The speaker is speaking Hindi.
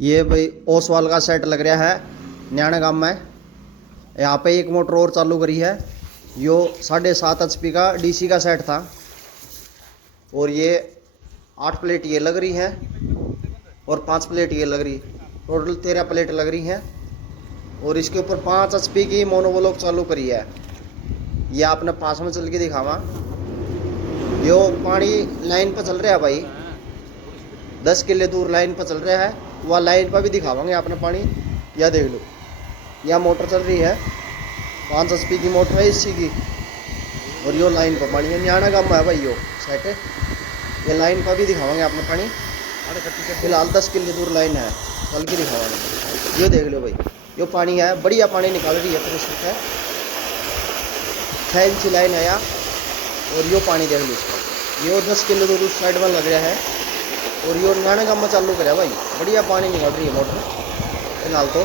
ये भाई ओसवाल का सेट लग रहा है न्याणा गांव में। यहाँ पे एक मोटर और चालू करी है। यो 7.5 HP का DC का सेट था और ये 8 प्लेट ये लग रही है और 5 प्लेट ये लग रही, टोटल 13 प्लेट लग रही हैं। और इसके ऊपर 5 HP की मोनोब्लॉक चालू करी है। ये आपने पास में चल के दिखावा। यो पानी लाइन पर चल रहा है भाई, 10 किले दूर लाइन पर चल रहा है। वह लाइन पर भी दिखावांगे आपने पानी। यह देख लो, यह मोटर चल रही है, 5 HP की मोटर है इसी की। और यो लाइन पर पानी है, न्याणा गांव में है भाई यो सेट। ये लाइन पर भी दिखावांगे आपने पानी। फिलहाल 10 किले दूर लाइन है, चल के दिखावांगे। ये देख लो भाई, यो पानी है, बढ़िया पानी निकाल रही है। प्रेशर है, 6 इंची लाइन है यहाँ। और यो पानी देख लो इसका, यो 10 किलो दूर उस साइड में लग रहा है। और यो न्याणा गांव में चालू करे भाई, बढ़िया पानी निकाल रही है मोटर फिलहाल तो।